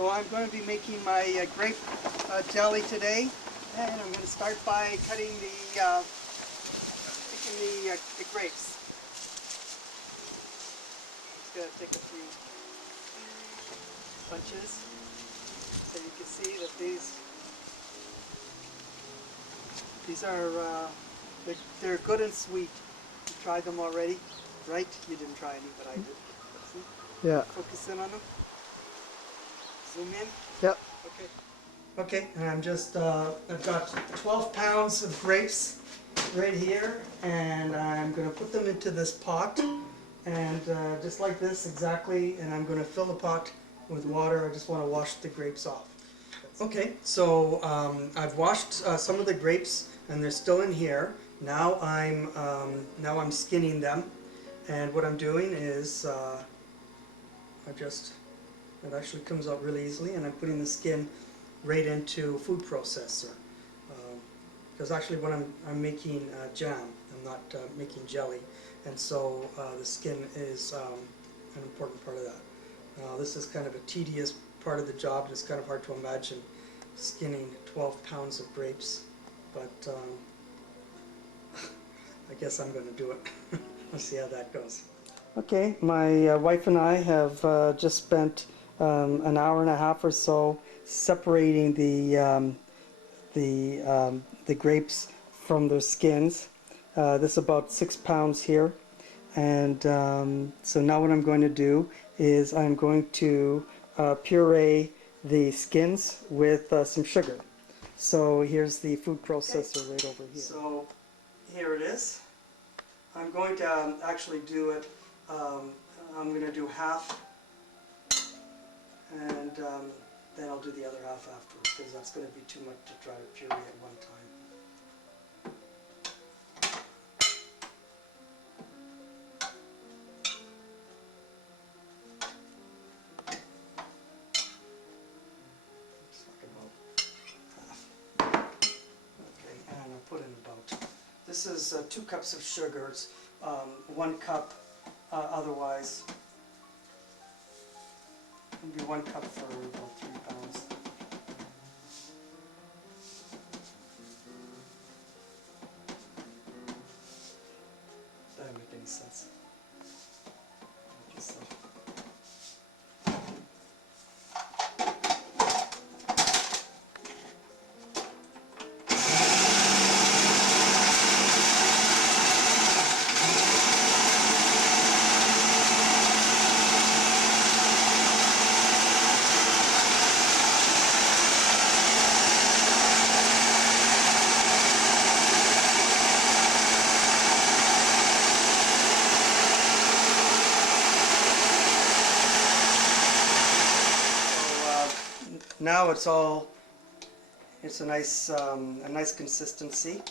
So I'm going to be making my grape jelly today, and I'm going to start by cutting the grapes. Just going to take a few bunches so you can see that these are they're good and sweet. You tried them already, right? You didn't try any, but I did. See? Yeah. Focus in on them. Zoom in. Yep. Okay. Okay, and I'm just, I've got 12 pounds of grapes right here, and I'm going to put them into this pot, and just like this exactly, and I'm going to fill the pot with water. I just want to wash the grapes off. Okay, so I've washed some of the grapes, and they're still in here. Now I'm skinning them, and what I'm doing is it actually comes out really easily, and I'm putting the skin right into a food processor. Because actually when I'm making jam, I'm not making jelly, and so the skin is an important part of that. This is kind of a tedious part of the job, and it's kind of hard to imagine skinning 12 pounds of grapes, but I guess I'm going to do it. We'll see how that goes. Okay, my wife and I have just spent an hour and a half or so separating the grapes from their skins. This is about 6 pounds here, and so now what I'm going to do is I'm going to puree the skins with some sugar. So here's the food processor right over here. So here it is. I'm going to actually do it. I'm going to do half, and then I'll do the other half afterwards, because that's going to be too much to try to puree at one time. Looks like about half. Okay, and I'll put in about, this is 2 cups of sugars, 1 cup otherwise. It'll be 1 cup for about 3 pounds. That doesn't make any sense. Just like now it's a nice consistency.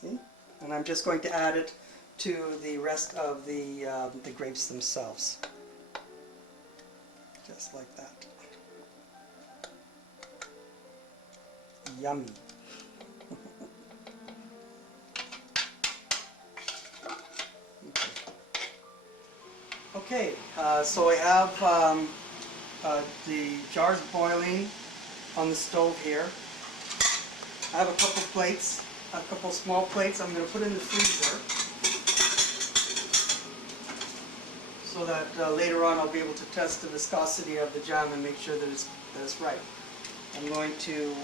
See? And I'm just going to add it to the rest of the grapes themselves. Just like that. Yummy. Okay, so I have the jars boiling on the stove here. I have a couple plates, a couple small plates I'm going to put in the freezer, so that later on I'll be able to test the viscosity of the jam and make sure that it's right. I'm going to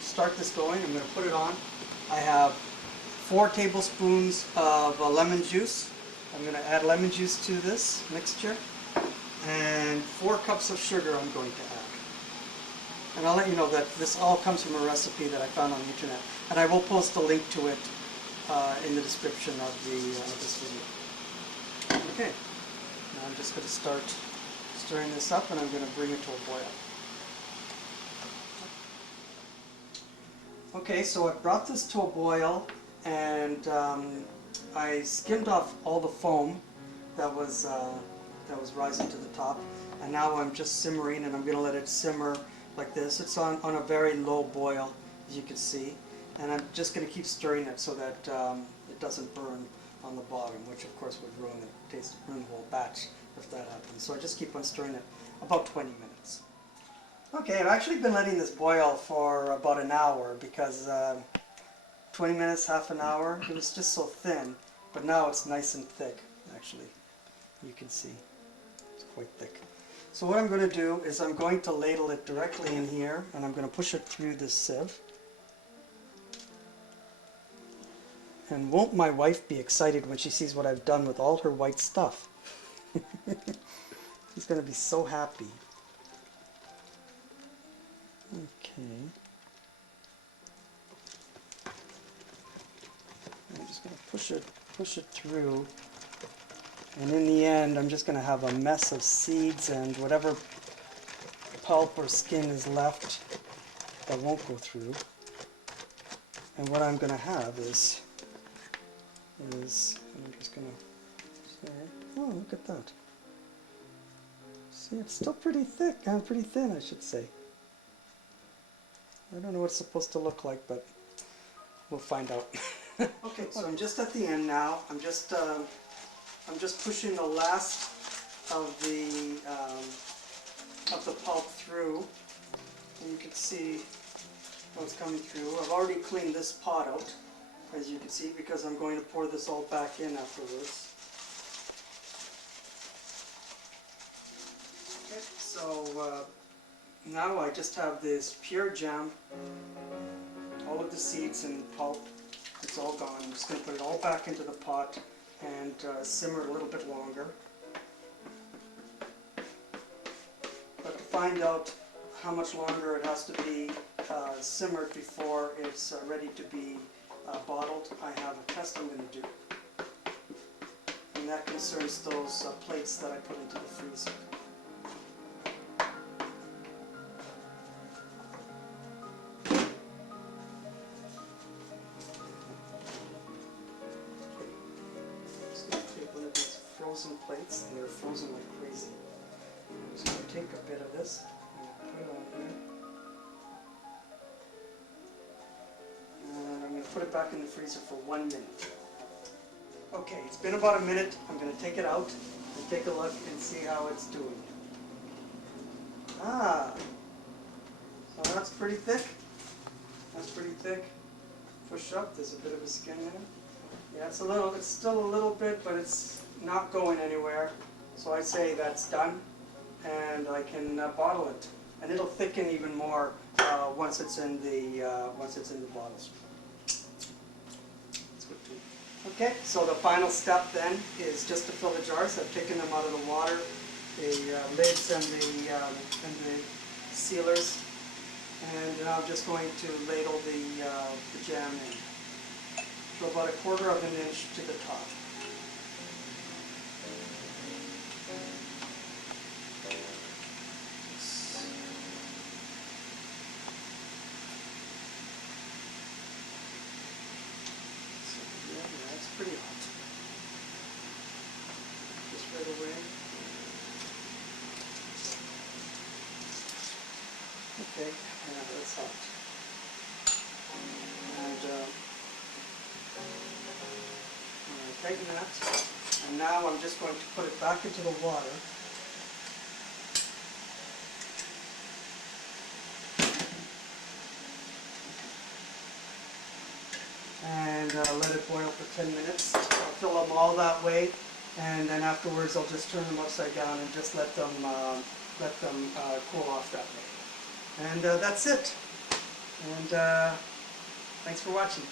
start this going. I'm going to put it on. I have 4 tablespoons of lemon juice. I'm going to add lemon juice to this mixture, and 4 cups of sugar I'm going to add. And I'll let you know that this all comes from a recipe that I found on the internet, and I will post a link to it in the description of this video. Okay, now I'm just going to start stirring this up, and I'm going to bring it to a boil. Okay, so I've brought this to a boil, and I skimmed off all the foam that was rising to the top, and now I'm just simmering, and I'm going to let it simmer like this. It's on a very low boil, as you can see, and I'm just going to keep stirring it so that it doesn't burn on the bottom, which of course would ruin the taste, ruin the whole batch if that happens. So I just keep on stirring it about 20 minutes. Okay, I've actually been letting this boil for about an hour because 20 minutes, half an hour, it was just so thin, but now it's nice and thick, actually. You can see it's quite thick. So what I'm going to do is I'm going to ladle it directly in here, and I'm going to push it through this sieve. And won't my wife be excited when she sees what I've done with all her white stuff? She's going to be so happy. Okay. I'm just going to push it through. And in the end, I'm just going to have a mess of seeds and whatever pulp or skin is left that won't go through. And what I'm going to have is I'm just going to say, oh, look at that. See, it's still pretty thick, pretty thin, I should say. I don't know what it's supposed to look like, but we'll find out. Okay, so I'm just at the end now. I'm just pushing the last of the pulp through, and you can see what's coming through. I've already cleaned this pot out, as you can see, because I'm going to pour this all back in afterwards. Okay, so now I just have this pure jam, all of the seeds and pulp. It's all gone. I'm just going to put it all back into the pot and simmer it a little bit longer. But to find out how much longer it has to be simmered before it's ready to be bottled, I have a test I'm going to do. And that concerns those plates that I put into the freezer. Frozen plates, and they're frozen like crazy. I'm just going to take a bit of this and put it on here. And I'm going to put it back in the freezer for 1 minute. Okay, it's been about a minute. I'm going to take it out and take a look and see how it's doing. Ah, so that's pretty thick. That's pretty thick. Push up, there's a bit of a skin there. Yeah, it's still a little bit, but it's not going anywhere. So I say that's done, and I can bottle it, and it'll thicken even more once it's in the bottles. That's good too. Okay, so the final step then is just to fill the jars. I've taken them out of the water, the lids and the sealers, and now I'm just going to ladle the jam in. So about 1/4 of an inch to the top. So, yeah, that's pretty hot. Just right away. Okay, yeah, that's hot. And tighten that, and now I'm just going to put it back into the water. And let it boil for 10 minutes. I'll fill them all that way, and then afterwards I'll just turn them upside down and just let them cool off that way. And that's it. And thanks for watching.